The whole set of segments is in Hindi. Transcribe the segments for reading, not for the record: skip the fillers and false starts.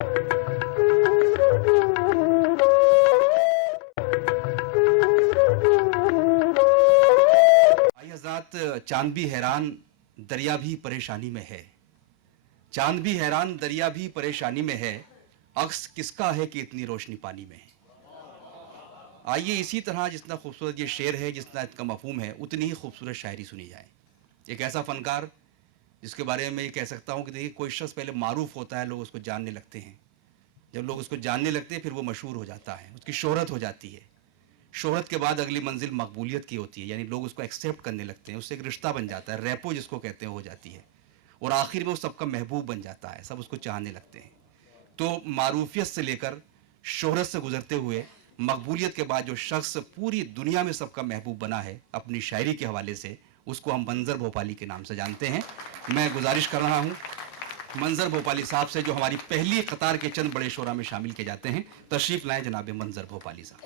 भाई हज़रात, चांद भी हैरान दरिया भी परेशानी में है। चांद भी हैरान दरिया भी परेशानी में है। अक्स किसका है कि इतनी रोशनी पानी में है। आइए इसी तरह जितना खूबसूरत ये शेर है, जितना इसका मफहूम है, उतनी ही खूबसूरत शायरी सुनी जाए। एक ऐसा फनकार जिसके बारे में ये कह सकता हूँ कि देखिए, कोई शख्स पहले मारूफ होता है, लोग उसको जानने लगते हैं। जब लोग उसको जानने लगते हैं फिर वो मशहूर हो जाता है, उसकी शोहरत हो जाती है। शोहरत के बाद अगली मंजिल मकबूलियत की होती है, यानी लोग उसको एक्सेप्ट करने लगते हैं, उससे एक रिश्ता बन जाता है, रैपो जिसको कहते हैं हो जाती है, और आखिर में वो सबका महबूब बन जाता है, सब उसको चाहने लगते हैं। तो मारूफियत से लेकर शोहरत से गुजरते हुए मकबूलियत के बाद जो शख्स पूरी दुनिया में सबका महबूब बना है अपनी शायरी के हवाले से, उसको हम मंजर भोपाली के नाम से जानते हैं। मैं गुजारिश कर रहा हूँ मंजर भोपाली साहब से, जो हमारी पहली कतार के चंद बड़े शोरा में शामिल किए जाते हैं, तशरीफ़ लाएं जनाब मंजर भोपाली साहब।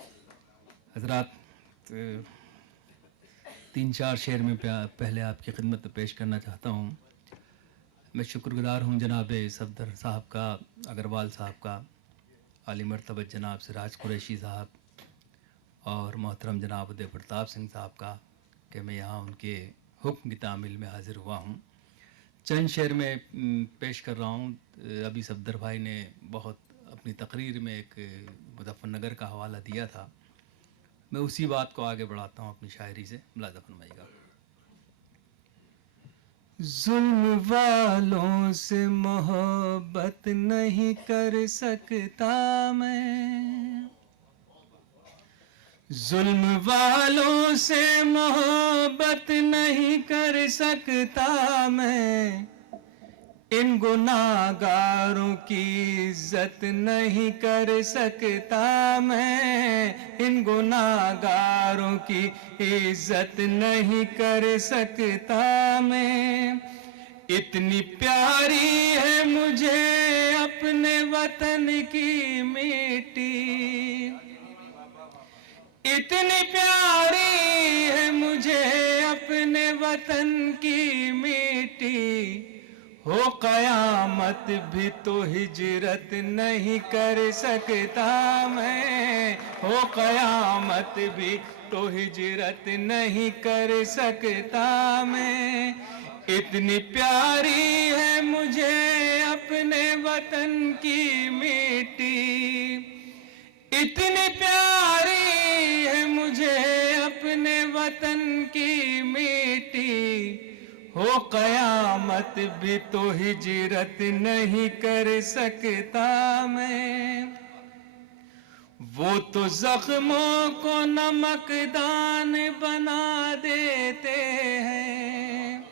हजरात, तीन चार शेर में पहले आपकी खिदमत में पेश करना चाहता हूँ। मैं शुक्रगुजार हूँ जनाब सफदर साहब का, अग्रवाल साहब का, आली मरतबत जनाब सिराज कुरैशी साहब और मोहतरम जनाब उदय प्रताप सिंह साहब का कि मैं यहाँ उनके हुक्म की तामील में हाज़िर हुआ हूँ। चंद शेर में पेश कर रहा हूँ। अभी सफदर भाई ने बहुत अपनी तकरीर में एक मुज़फ्फरनगर का हवाला दिया था, मैं उसी बात को आगे बढ़ाता हूँ अपनी शायरी से। मुलाज़ा फरमाइएगा। जुल्म वालों से मोहब्बत नहीं कर सकता मैं, जुल्म वालों से मोहब्बत नहीं कर सकता मैं, इन गुनाहगारों की इज्जत नहीं कर सकता मैं, इन गुनाहगारों की इज्जत नहीं कर सकता मैं। इतनी प्यारी है मुझे अपने वतन की मिट्टी, इतनी प्यारी है मुझे अपने वतन की मिट्टी, हो कयामत भी तो हिजरत नहीं कर सकता मैं, हो कयामत भी तो हिजरत नहीं कर सकता मैं। इतनी प्यारी है मुझे अपने वतन की मिट्टी, इतनी प्यारी है मुझे अपने वतन की मिट्टी, हो कयामत भी तो हिजरत नहीं कर सकता मैं। वो तो जख्मों को नमकदान बना देते हैं,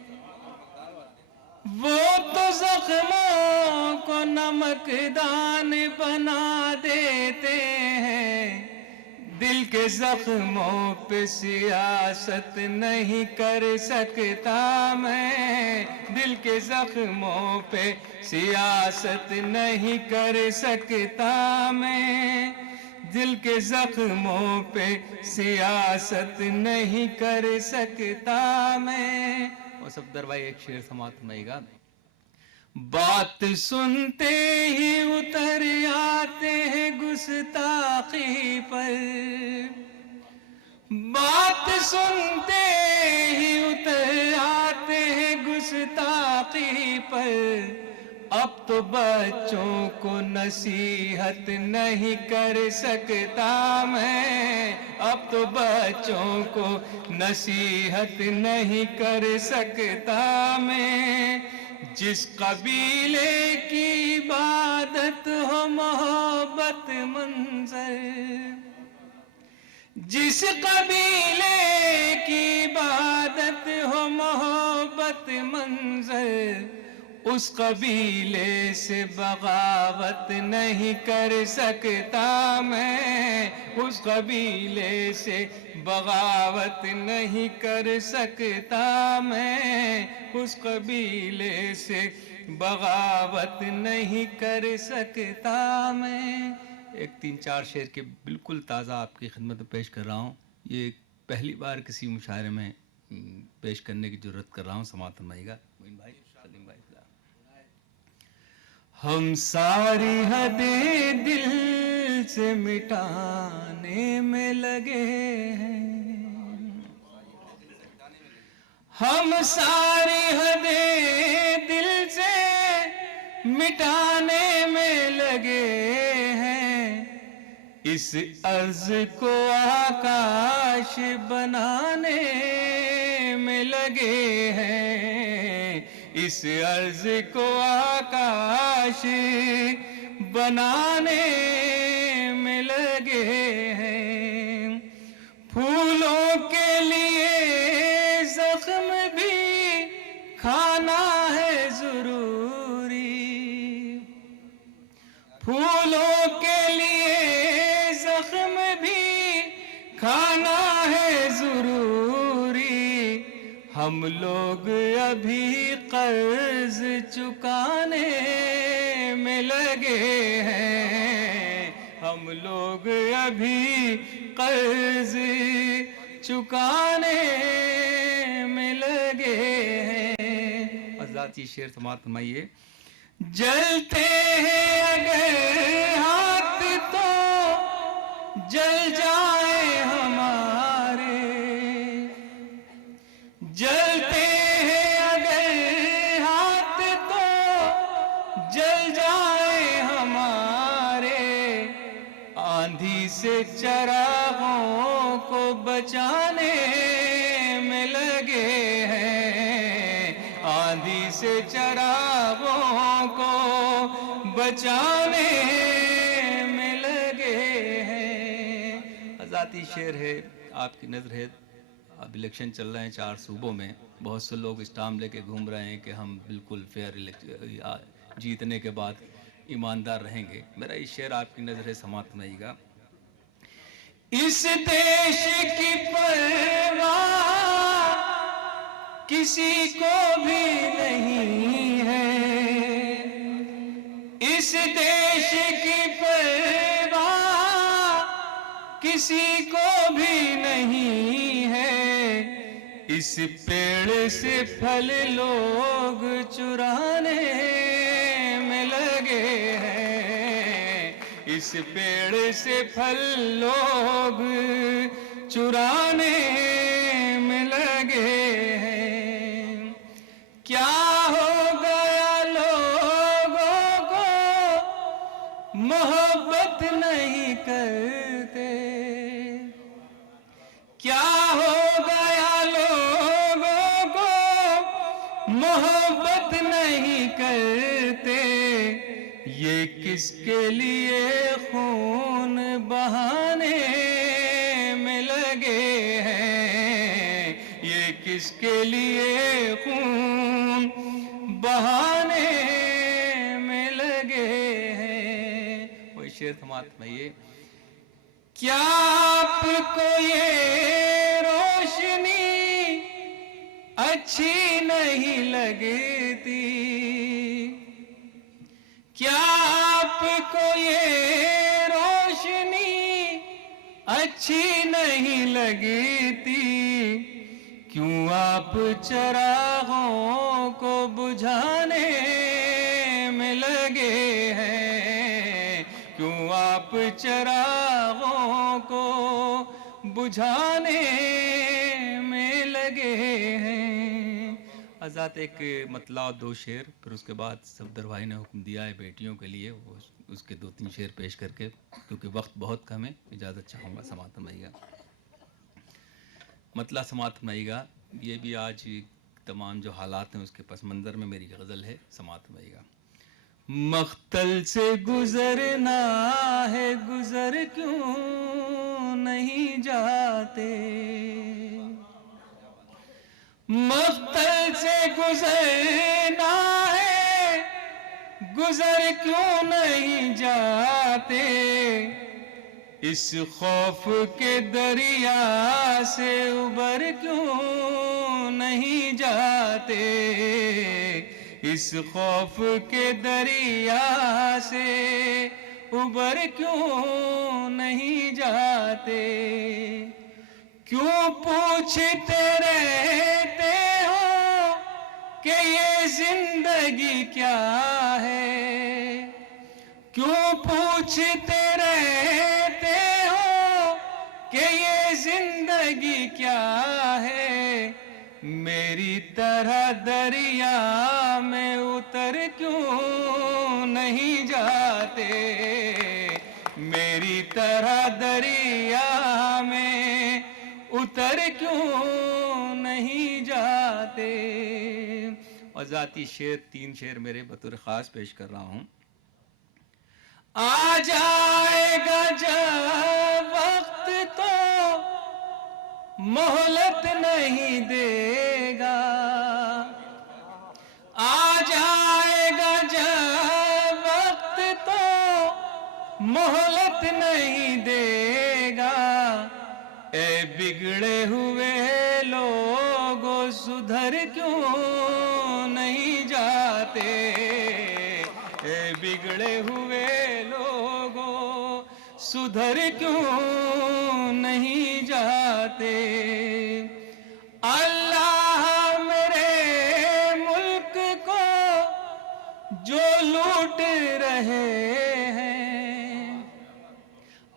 वो तो जख्मों को नमकदान बना देते हैं, दिल के जख्मों पे सियासत नहीं कर सकता मैं, दिल के जख्मों पे सियासत नहीं कर सकता मैं, दिल के जख्मों पे सियासत नहीं कर सकता मैं। और सफदर भाई एक शेर समाप्त फरमाइएगा। बात सुनते ही उतर आते हैं गुस्ताखी पर, बात सुनते ही उतर आते हैं गुस्ताखी पर, अब तो बच्चों को नसीहत नहीं कर सकता मैं, अब तो बच्चों को नसीहत नहीं कर सकता मैं। जिस कबीले की इबादत हो मोहब्बत मंजर, जिस कबीले की इबादत हो मोहब्बत मंजर, उस कबीले से बगावत नहीं कर सकता मैं, उस कबीले से बगावत नहीं कर सकता मैं, उस कबीले से बगावत नहीं कर सकता मैं। एक तीन चार शेर के बिल्कुल ताज़ा आपकी खिदमत में पेश कर रहा हूँ। ये पहली बार किसी मुशायरे में पेश करने की ज़रूरत कर रहा हूँ। समाअत फरमाइएगा। मोइन भाई, सलीम भाई। हम सारी हदें दिल से मिटाने में लगे हैं, हम सारी हदें दिल से मिटाने में लगे हैं, इस अर्ज को आकाश बनाने में लगे हैं, इस अर्ज को आकाश बनाने में लगे हैं। फूलों के लिए जख्म भी खाना है जरूरी, फूलों के लिए जख्म भी खाना है जरूरी, हम लोग अभी कर्ज चुकाने में लगे हैं, हम लोग अभी कर्ज चुकाने में लगे हैं। हज़रात शेर समाप्त फरमाइए। जलते हैं अगर हाथ तो जल जाए हमारे, जलते हैं अगर हाथ तो जल जाए हमारे, आंधी से चरागों को बचाने में लगे हैं, आंधी से चरागों को बचाने में लगे हैं। आज़ादी शेर है, आपकी नज़र है। अब इलेक्शन चल रहे हैं 4 सूबों में, बहुत से लोग स्टाम्प लेके घूम रहे हैं कि हम बिल्कुल फेयर जीतने के बाद ईमानदार रहेंगे। मेरा ये शेर आपकी नज़र है, समाप्त रहेगा। इस देश की परवाह किसी को भी नहीं है, इस देश की परवाह किसी को भी नहीं है, इस पेड़ से फल लोग चुराने में लगे हैं, इस पेड़ से फल लोग चुराने में लगे हैं। क्या हो गया लोगों को मोहब्बत नहीं करते, क्या हो गया लोगों को मोहब्बत नहीं करते, ये किसके लिए खून बहाने में लगे हैं, ये किसके लिए खून बहाने में लगे हैं। वो शेर समाप्त में ये, क्या आपको ये रोशनी अच्छी नहीं लगती, क्या आपको ये रोशनी अच्छी नहीं लगती, क्यों आप चरागों को बुझाने में लगे हैं, क्यों आप चरागों को बुझाने में लगे हैं। आज़ाद एक मतला और 2 शेर, फिर उसके बाद सफदर भाई ने हुक्म दिया है बेटियों के लिए, वो उसके 2-3 शेर पेश करके, क्योंकि वक्त बहुत कम है, इजाज़त चाहूँगा। समाप्त फरमाइएगा। मतला समाप्त फरमाइएगा। ये भी आज तमाम जो हालात हैं उसके पस मंज़र में मेरी गज़ल है, समाप्त फरमाइएगा। मख्तल से गुजरना है, गुजर क्यों नहीं जाते, मख्तल से गुजरना है, गुजर क्यों नहीं जाते, इस खौफ के दरिया से उबर क्यों नहीं जाते, इस खौफ के दरिया से उबर क्यों नहीं जाते, क्यों पूछते रहते हो कि ये जिंदगी क्या है, पूछते रहते हो कि ये जिंदगी क्या है, मेरी तरह दरिया में उतर क्यों नहीं जाते, मेरी तरह दरिया में उतर क्यों नहीं जाते। और जाती शेर, 3 शेर मेरे बतौर खास पेश कर रहा हूं। आ जाएगा जब वक्त तो मोहलत नहीं देगा, आ जाएगा जब वक्त तो मोहलत नहीं देगा, ए बिगड़े हुए लोगों सुधर क्यों नहीं जाते, ए बिगड़े हुए लोगों सुधर क्यों नहीं जाते। अल्लाह मेरे मुल्क को जो लूट रहे हैं,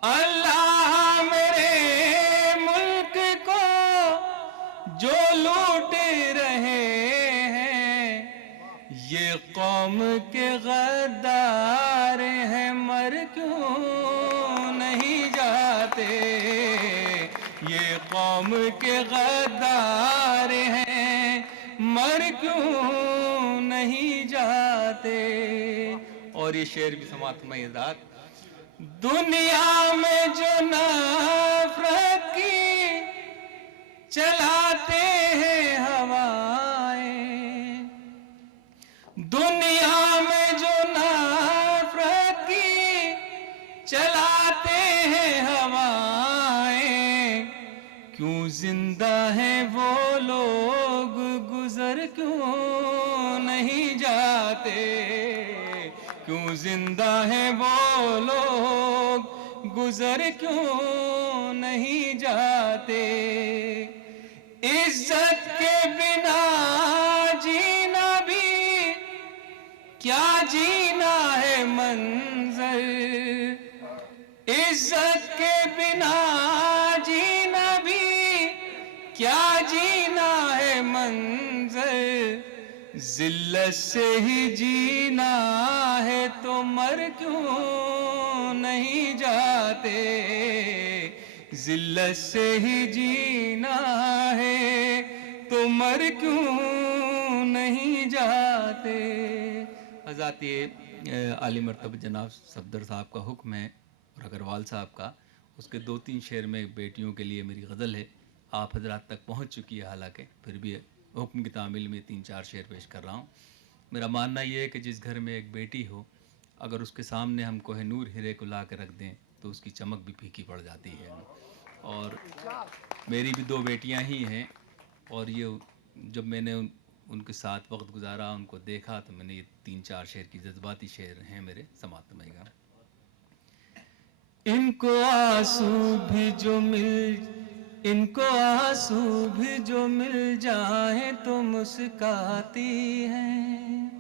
अल्लाह मेरे मुल्क को जो लूट रहे हैं, ये कौम के गद्दार हैं मर क्यों नहीं जाते, ये कौम के गद्दार हैं मर क्यों नहीं जाते। और ये शेर भी समाप्त मज़ेदार। दुनिया में जो नफरत की चलाते हैं हवाएं, दुनिया में जो नफरत की चलाते हैं हवाएं, क्यों जिंदा हैं वो लोग गुजर क्यों नहीं जाते, क्यों जिंदा हैं वो लोग गुजर क्यों नहीं जाते। इज्जत के बिना जीना भी क्या जीना है मंजर, इज्जत के बिना जीना भी क्या जीना है मंजर, जिल्लत से ही जीना है तो मर क्यों नहीं जाते, जिल्लत से ही जीना है तो मर क्यों नहीं जाते। हज़रत आली मरतबा जनाब सफदर साहब का हुक्म है और अग्रवाल साहब का, उसके 2-3 शेर में बेटियों के लिए मेरी गज़ल है, आप हजरात तक पहुंच चुकी है, हालांकि फिर भी हुक्म की तामील में 3-4 शेर पेश कर रहा हूँ। मेरा मानना ये है कि जिस घर में एक बेटी हो, अगर उसके सामने हम कोहिनूर हीरे को ला के रख दें तो उसकी चमक भी फीकी पड़ जाती है। और मेरी भी 2 बेटियाँ ही हैं, और ये जब मैंने उनके साथ वक्त गुजारा, उनको देखा, तो मैंने ये 3-4 शेर की जज्बाती शेर हैं मेरे, समाप्त मईगा। इनको आंसू भी जो मिल, इनको आंसू भी जो मिल जाए तो मुस्काती हैं,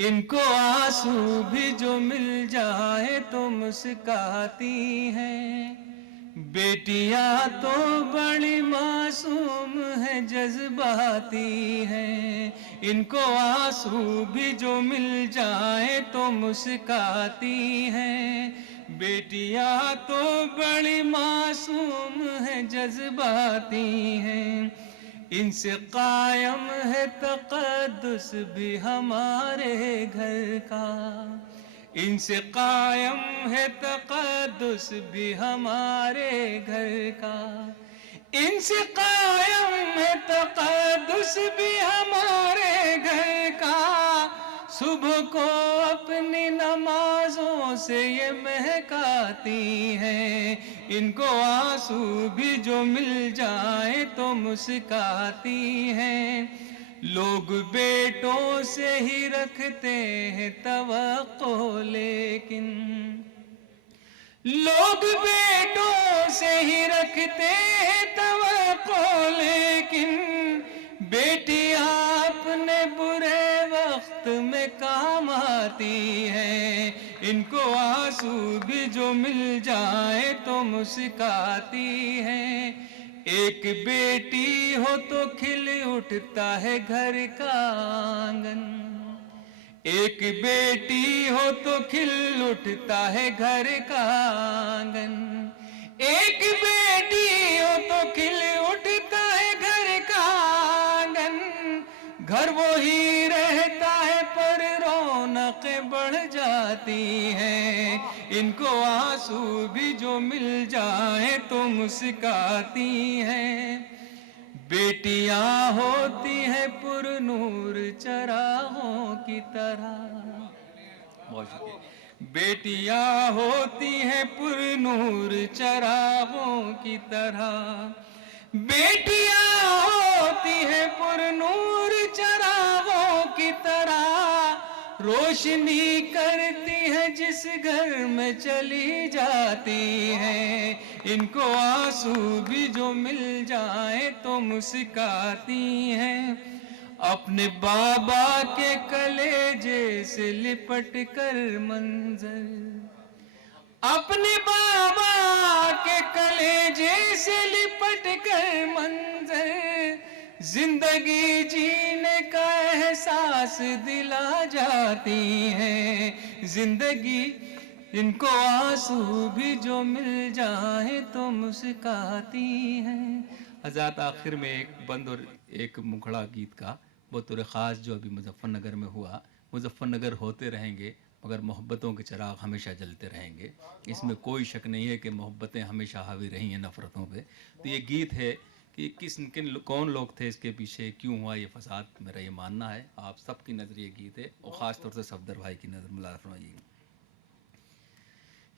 इनको आंसू भी जो मिल जाए तो मुस्काती हैं, बेटियां तो बड़ी मासूम है जज्बाती हैं, इनको आंसू भी जो मिल जाए तो मुस्काती हैं, बेटियां तो बड़ी मासूम है जज्बाती हैं, इनसे कायम है तक़द्दुस भी हमारे घर का, इनसे कायम है तक़द्दुस भी हमारे घर का, इनसे कायम है तक़द्दुस भी हमारे घर का, सुबह को अपनी नमाजों से ये महकाती हैं, इनको आंसू भी जो मिल जाए तो मुस्काती हैं, लोग बेटों से ही रखते हैं तवक्को, लेकिन लोग बेटों से ही रखते हैं तवक्को, लेकिन बेटियां अपने बुरे वक्त में काम आती हैं, इनको आंसू भी जो मिल जाए तो मुस्काती हैं। एक बेटी हो तो खिल उठता है घर का आंगन, एक बेटी हो तो खिल उठता है घर का आंगन, एक बेटी हो तो खिल उठता है घर का आंगन। घर वो ही रहता है पर रौनकें बढ़ जाती हैं। इनको आंसू भी जो मिल जाए तो मुस्काती हैं। बेटियां होती है पुरनूर चराहों की तरह, बहुत शुक्रिया। बेटियां होती है पुरनूर चराहों की तरह, बेटियां होती है पुरनूर चराहों की तरह, रोशनी करती है जिस घर में चली जाती हैं। इनको आंसू भी जो मिल जाए तो मुस्काती हैं। अपने बाबा के कलेजे से लिपट कर मंजर, अपने बाबा के कलेजे से लिपट कर मंजर, जिंदगी जीने का एहसास दिला जाती है जिंदगी। इनको आंसू भी जो मिल जाए तो मुस्काती हैं। हज़रात आखिर में एक बंद और एक मुखड़ा गीत का बतौर ख़ास जो अभी मुजफ्फरनगर में हुआ, मुजफ्फरनगर होते रहेंगे मगर मोहब्बतों के चिराग हमेशा जलते रहेंगे। इसमें कोई शक नहीं है कि मोहब्बतें हमेशा हावी रही हैं नफ़रतों पे। तो ये गीत है कि कौन लोग थे इसके पीछे, क्यों हुआ ये फसाद, मेरा ये मानना है। आप सबकी नज़र ये गीत है और ख़ास तौर से सफदर भाई की नज़र मुलाज़ फरमाइएगा।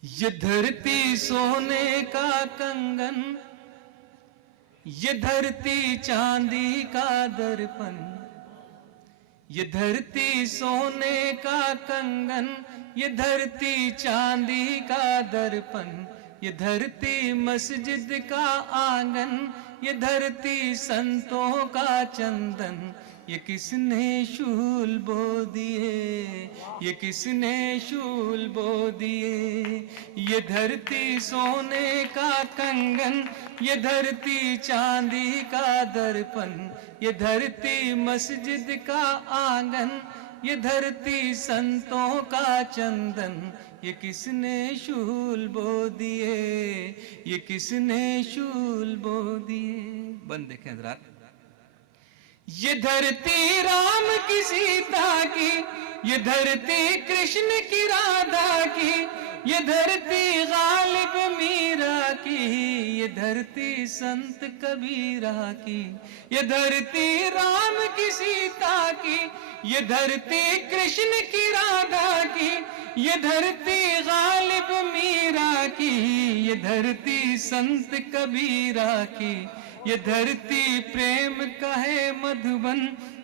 ये धरती सोने का कंगन, ये धरती चांदी का दर्पण, ये धरती सोने का कंगन, ये धरती चांदी का दर्पण, ये धरती मस्जिद का आंगन, ये धरती संतों का चंदन, ये किसने शूल बो दिए, ये किसने शूल बो दिए। ये धरती सोने का कंगन, ये धरती चांदी का दर्पण, ये धरती मस्जिद का आंगन, ये धरती संतों का चंदन, ये किसने शूल बो दिए, ये किसने शूल बो दिए। बंद देखें हज़रात, ये धरती राम की सीता की, ये धरती कृष्ण की राधा की, ये धरती गालिब मीरा की, ये धरती संत कबीरा की, ये धरती राम की सीता की, ये धरती कृष्ण की राधा की, ये धरती गालिब मीरा की, ये धरती संत कबीरा की, ये धरती प्रेम का है मधुबन,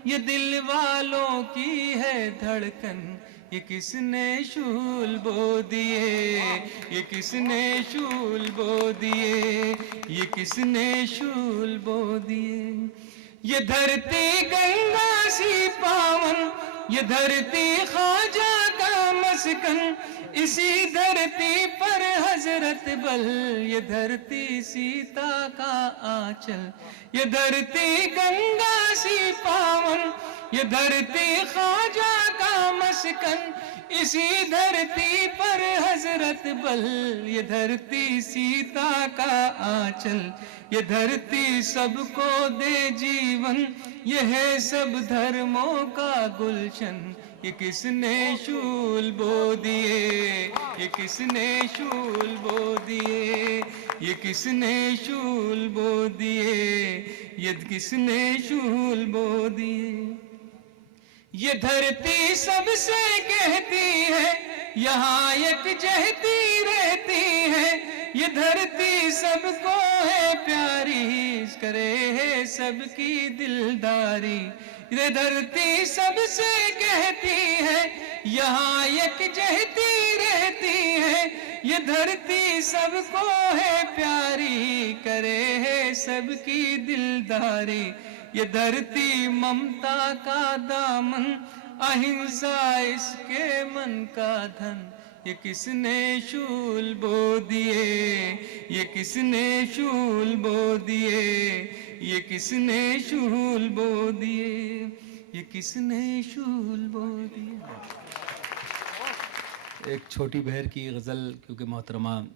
ये दिल वालों की है धड़कन, ये किसने शूल बो दिए, ये किसने शूल बो दिए, ये किसने शूल बो दिए। ये धरती गंगा सी पावन, ये धरती ख्वाजा का मस्कन, इसी धरती पर हजरत बल, ये धरती सीता का आंचल। ये धरती गंगा सी पावन, ये धरती ख्वाजा का मस्कन, इसी धरती पर हजरत बल, ये धरती सीता का आंचल। ये धरती सबको दे जीवन, ये है सब धर्मों का गुलशन, ये किसने शूल बो दिए, ये किसने शूल बो दिए, ये किसने शूल बो दिए, ये किसने शूल बो दिए। ये धरती सबसे कहती है यहाँ एक जहती रहती है, ये धरती सबको है प्यारी, करे है सबकी दिलदारी। ये धरती सबसे कहती है यहाँ एक जहती रहती है, ये धरती सबको है प्यारी, करे है सबकी दिलदारी। ये धरती ममता का दामन, अहिंसा इसके मन का धन, ये किसने शूल बो दिए, ये किसने शूल बो दिए, ये किसने शूल बो दिए, ये किसने शूल बो दिए। एक छोटी बहर की गज़ल, क्योंकि मोहतरमा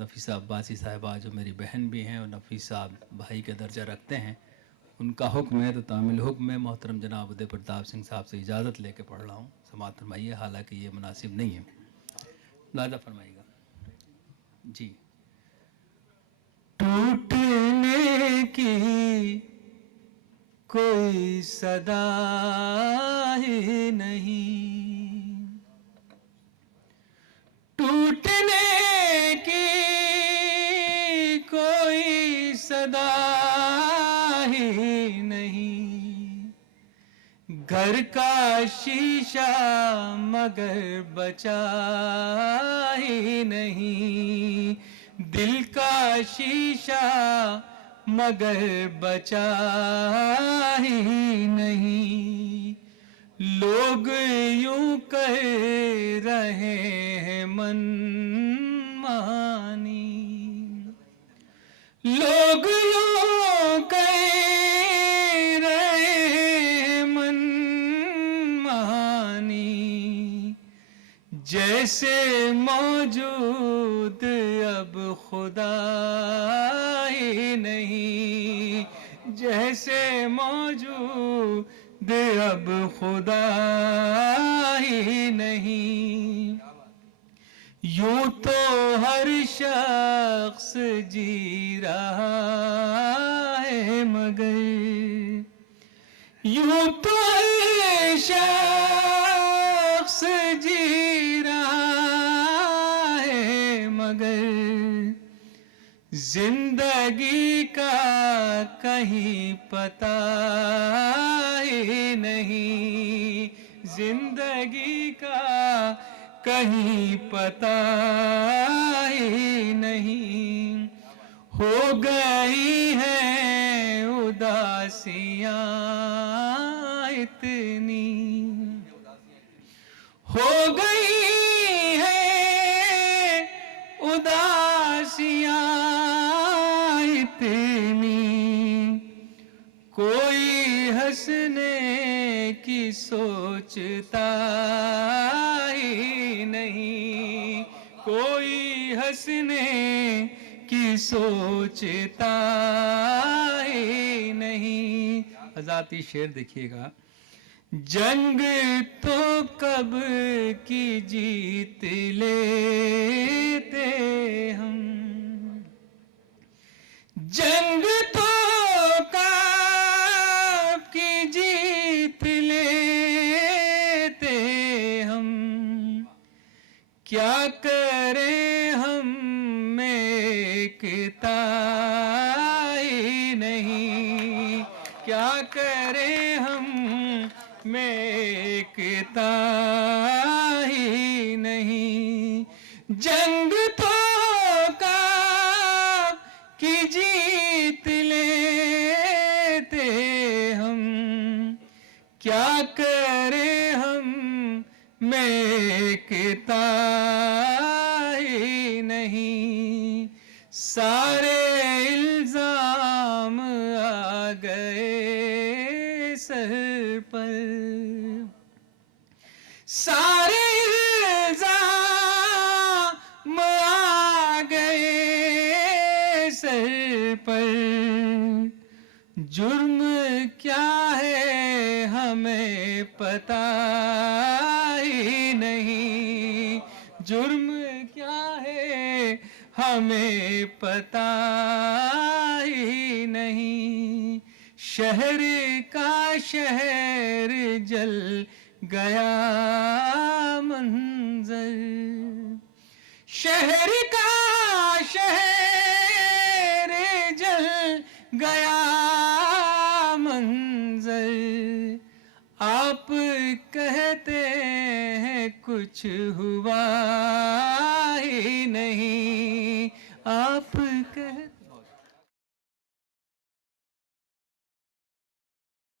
नफीसा अब्बासी साहिबा जो मेरी बहन भी हैं और नफीसा भाई का दर्जा रखते हैं, उनका हुक्म है तो तामिल हुक्म में मोहतरम जनाब उदय प्रताप सिंह साहब से इजाज़त लेके पढ़ रहा हूँ। समाअत फरमाइए, हालांकि ये मुनासिब नहीं है, नाज़ा फरमाइएगा जी। टूटने की कोई सदा ही नहीं, टूटने की कोई सदा ही नहीं, घर का शीशा मगर बचा ही नहीं, दिल का शीशा मगर बचा ही नहीं। लोग यूं कह रहे हैं मनमानी, लोग यूं कह रहे हैं मनमानी, जैसे मौजूद अब खुदा ही नहीं, जैसे मौजूद अब खुदा ही नहीं। यूं तो हर शख्स जी रहा है मगर, यूं तो हर शख्स जी रहा है मगर, जिंदगी का कहीं पता ही नहीं, जिंदगी का कहीं पता ही नहीं। हो गई है उदासियां इतनी, हो गई है उदासियां इतनी, कोई हंसने की सोचता ही नहीं, कोई हंसने की सोचता ही नहीं। आजाती शेर देखिएगा। जंग तो कब की जीत लेते हम, जंग तो कब की जीत लेते हम, क्या करें हम में एकता ही नहीं, क्या करें हम में एकता ही नहीं। जंग तो कब की जीत लेते हम, क्या करें हम में एकता ही नहीं। सारे इल्जाम आ गए सर पर, सारे इल्जाम आ गए सर पर, जुर्म क्या है हमें पता ही नहीं, जुर्म क्या है हमें पता ही नहीं। शहर का शहर जल गया मंजर, शहर का शहर जल गया मंजर। आप कहते हैं कुछ हुआ ही नहीं, आप कहते